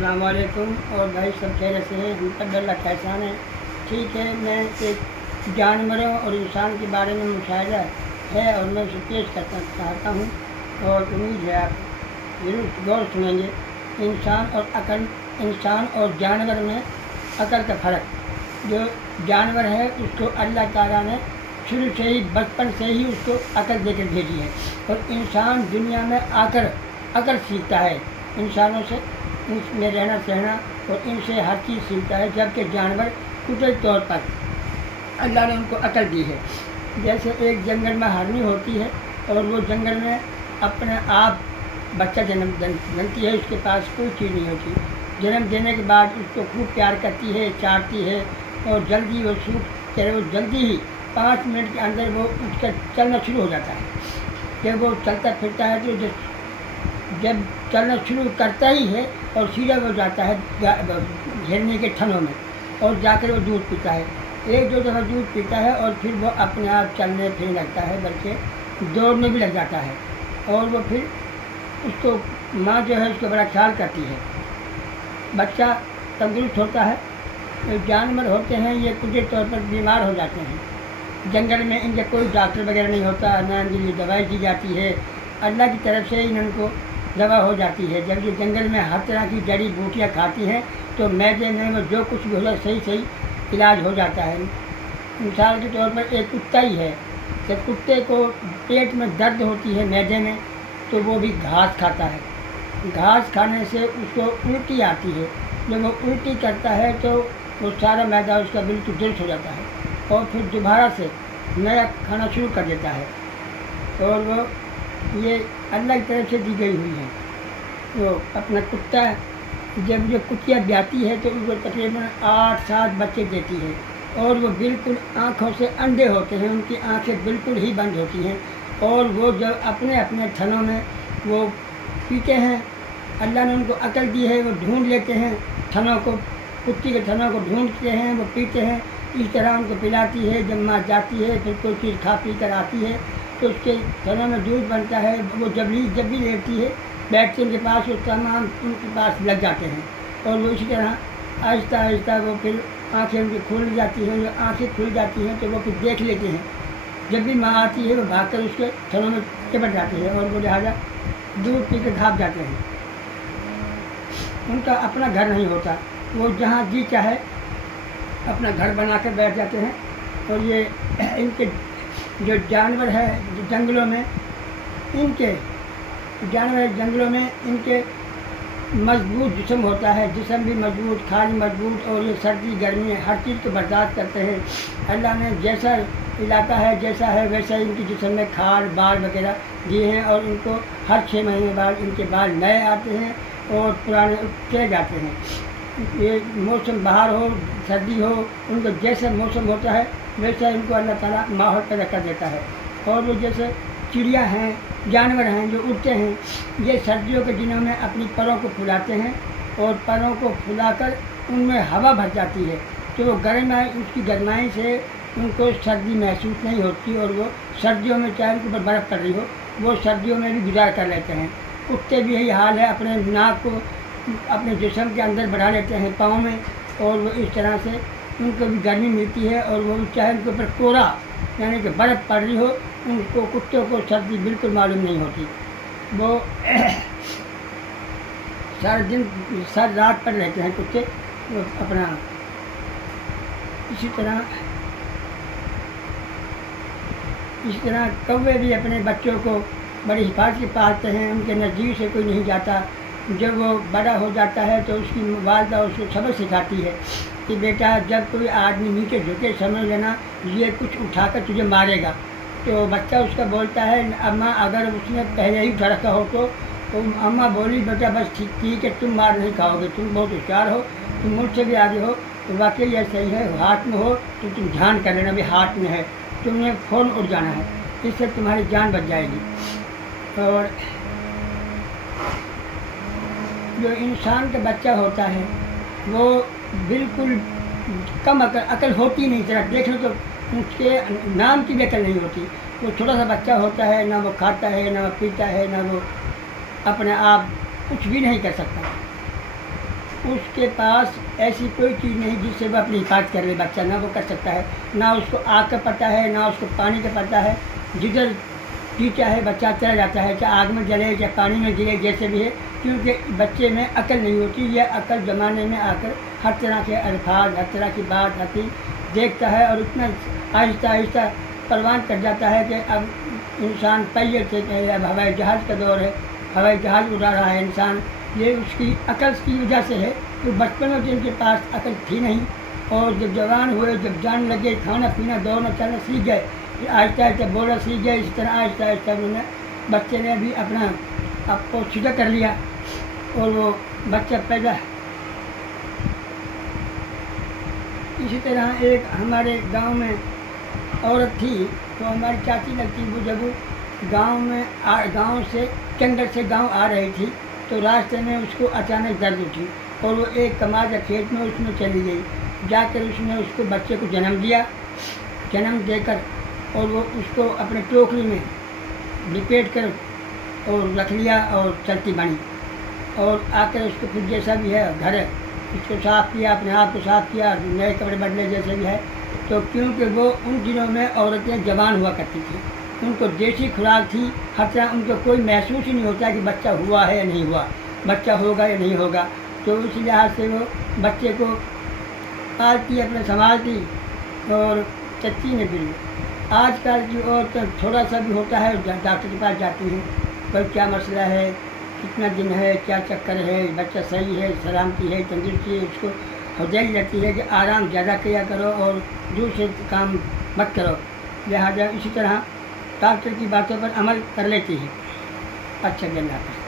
अस्सलाम वालेकुम। और भाई सब खैरियत से हैं? हम पर अल्लाह का एहसान है। ठीक है, मैं एक जानवरों और इंसान के बारे में मुशाहिदा है और मैं उसे पेश करना चाहता हूँ और उम्मीद है आप ज़रूर गौर सुनेंगे। इंसान और जानवर में अकल का फ़र्क। जो जानवर है उसको अल्लाह ताला ने शुरू से ही बचपन से ही उसको अकल देकर भेजी है और इंसान दुनिया में आकर अकल सीखता है इंसानों से, इनमें रहना सहना और इनसे हर चीज़ सीखता है। जबकि जानवर कुदरती तौर पर अल्लाह ने उनको अकल दी है। जैसे एक जंगल में हरनी होती है और वो जंगल में अपने आप बच्चा जन्मती है, उसके पास कोई चीज़ नहीं होती। जन्म देने के बाद उसको खूब प्यार करती है, चाटती है और जल्दी वो जल्दी ही 5 मिनट के अंदर वो उसका चलना शुरू हो जाता है। जब वो चलता फिरता है तो जब चलना शुरू करता ही है और सीधा वो जाता है हिरनी के थनों में और जाकर वो दूध पीता है। एक दो दफ़ा दूध पीता है और फिर वो अपने आप चलने फिरने लगता है, बल्कि दौड़ने भी लग जाता है। और वो फिर उसको माँ जो है उसका बड़ा ख्याल करती है। बच्चा तंदुरुस्त होता है। जो जानवर होते हैं ये कुदरती तौर पर बीमार हो जाते हैं। जंगल में इनका कोई डॉक्टर वगैरह नहीं होता, ना इनके लिए दवाई दी जाती है। अल्लाह की तरफ से ही इनको दवा हो जाती है। जब ये जंगल में हर तरह की जड़ी बूटियाँ खाती हैं तो मैदे में वो जो कुछ भी हो जाए सही इलाज हो जाता है। मिसाल के तौर पर एक कुत्ता ही है, जब कुत्ते को पेट में दर्द होती है मैदे में तो वो भी घास खाता है। घास खाने से उसको उल्टी आती है। जब वो उल्टी करता है तो वो सारा मैदा उसका बिल्कुल दुरुस्त हो जाता है और फिर दोबारा से नया खाना शुरू कर देता है। और वो ये अल्लाह की तरफ से दी गई हुई है। वो अपना कुत्ता जब जो कुतिया ब्याती है तो उसको तकरीबन 8-7 बच्चे देती है और वो बिल्कुल आँखों से अंधे होते हैं, उनकी आँखें बिल्कुल ही बंद होती हैं। और वो जब अपने अपने थनों में वो पीते हैं, अल्लाह ने उनको अकल दी है, वो ढूंढ लेते हैं थनों को, कुत्ती के थनों को ढूंढते हैं, वो पीते हैं। इस तरह उनको पिलाती है। जब माँ जाती है फिर कोई चीज़ खा पी कर आती है तो उसके थनों में दूध बनता है। वो जब भी लेती है बैठते उनके पास, वो तमाम उनके पास लग जाते हैं और वो इसी तरह आहिस्ता आहिस्ता वो फिर आँखें उनकी खुल जाती हैं। जब आँखें खुल जाती हैं तो वो फिर देख लेते हैं। जब भी माँ आती है वो भागकर उसके थनों में चिपट जाती है और वो लिहाजा दूध पी कर भाग जाते हैं। उनका अपना घर नहीं होता, वो जहाँ जी चाहे अपना घर बना कर बैठ जाते हैं। और ये इनके जो जानवर है जंगलों में, इनके मजबूत जिस्म होता है, जिस्म भी मजबूत, खाल मजबूत, और ये सर्दी गर्मी हर चीज़ को बर्दाश्त करते हैं। अल्लाह ने जैसा इलाका है जैसा है वैसा इनकी जिस्म में खाल बाल वगैरह दिए हैं और इनको हर 6 महीने बाद इनके बाल नए आते हैं और पुराने चले जाते हैं। ये मौसम बहार हो सर्दी हो, उनको जैसा मौसम होता है वैसा इनको अल्लाह ताला माहौल पैदा कर देता है। और वो जैसे चिड़िया हैं, जानवर हैं जो उड़ते हैं, ये सर्दियों के दिनों में अपनी परों को फुलाते हैं और परों को फुलाकर उनमें हवा भर जाती है तो वो उसकी गर्माई से उनको सर्दी महसूस नहीं होती और वो सर्दियों में चाहे उनके ऊपर बर्फ़ पड़ रही हो वो सर्दियों में भी गुजार कर लेते हैं। कुत्ते भी यही हाल है, अपने नाक को अपने जिस्म के अंदर बढ़ा लेते हैं पाँव में और वो इस तरह से उनको भी गर्मी मिलती है और वो चाहे उनके ऊपर कोहरा यानी कि बर्फ़ पड़ रही हो, उनको कुत्तों को सर्दी बिल्कुल मालूम नहीं होती। वो सारा दिन सारी रात पर रहते हैं कुत्ते। वो अपना इसी तरह कौवे भी अपने बच्चों को बड़ी हिफाजत से पालते हैं, उनके नज़दीक से कोई नहीं जाता। जब वो बड़ा हो जाता है तो उसकी वालिदा उसको सबक सिखाती है कि बेटा जब कोई आदमी नीचे झुके समझ लेना ये कुछ उठाकर तुझे मारेगा। तो बच्चा उसका बोलता है अम्मा अगर उसने पहले ही उठा रखा हो तो अम्मा बोली बेटा बस ठीक है, तुम मार नहीं खाओगे, तुम बहुत होशियार हो, तुम मुझसे भी आगे हो। तो वाकई यह सही है, हाथ में हो तो तुम ध्यान कर लेना भी हाथ में है, तुमने फ़ौरन उड़ जाना है, इससे तुम्हारी जान बच जाएगी। और जो इंसान का बच्चा होता है वो बिल्कुल कम अकल होती नहीं, जरा देख लो तो उसके नाम की भी अकल नहीं होती। वो छोटा सा बच्चा होता है, ना वो खाता है ना वो पीता है, ना वो अपने आप कुछ भी नहीं कर सकता। اس کے پاس ایسی کوئی چیز نہیں جس سے وہ اپنی حفاظت کر لے بچہ، نہ وہ کر سکتا ہے، نہ اس کو آگ کا پتہ ہے، نہ اس کو پانی کا پتہ ہے۔ جدھر جی چاہے بچہ چلا جاتا ہے، چاہے آگ میں جلے چاہے پانی میں گرے، جیسے بھی ہے، کیونکہ بچے میں عقل نہیں ہوتی۔ یہ عقل زمانے میں آ کر ہر طرح کے الفاظ، ہر طرح کی بات آتی دیکھتا ہے، اور اتنا آہستہ آہستہ پروان کر جاتا ہے کہ اب انسان پہیے سے پہلے اب ہوائی جہاز کا دور ہے، ہوائی جہاز اڑا رہا ہے انسان۔ یہ اس کی عقل کی وجہ سے ہے کہ بچپن میں جن کے پاس عقل تھی نہیں، اور جب جوان ہوئے، جب جان لگے، کھانا پینا دوڑنا چلنا سیکھ گئے، آہستہ آہستہ بولنا سیکھ گئے، اسی طرح آہستہ آہستہ انہوں نے بچے نے بھی اپنا آپ کو سیدھا کر لیا، اور وہ بچہ پیدا۔ اسی طرح ایک ہمارے گاؤں میں عورت تھی، تو ہماری چاچی لگتی، وہ جب گاؤں سے جنگل سے گاؤں آ رہی تھی، تو راستے میں اس کو اچانک درد اٹھی، اور وہ ایک کماز کھیت میں اس میں چلی گئی، جا کر اس نے اس کو بچے کو جنم دیا، جنم دے کر اور وہ اس کو اپنے ٹوکری میں لپیٹ کر اور رکھ لیا، اور چلتی بنی، اور آ کر اس کو پھر جیسا بھی ہے گھر ہے اس کو صاف کیا، اپنے آپ کو صاف کیا، نئے کپڑے بدلے جیسے بھی ہے۔ تو کیونکہ وہ ان دنوں میں عورتیں جوان ہوا کرتی تھیں، ان کو دیسی خوراک تھی، ہر طرح ان کو کوئی محسوس ہی نہیں ہوتا کہ بچہ ہوا ہے یا نہیں ہوا، بچہ ہوگا یا نہیں ہوگا۔ تو اس لحاظ سے وہ بچے کو پالتی، اپنے سنبھالتی، اور چچی نے بھی۔ آج کل کی عورتیں تھوڑا سا بھی ہوتا ہے ڈاکٹر کے پاس جاتی ہیں، بھائی کیا مسئلہ ہے، کتنا دن ہے، کیا چکر ہے، بچہ صحیح ہے، سلامتی ہے، تندرستی ہے، اس کو ہدایت رہتی ہے کہ آرام زیادہ کیا کرو اور دوسرے کام مت کرو، لہٰذا اسی طرح ڈاکٹر کی باتوں پر عمل کر لیتی ہے۔ اچھا، اللہ حافظ۔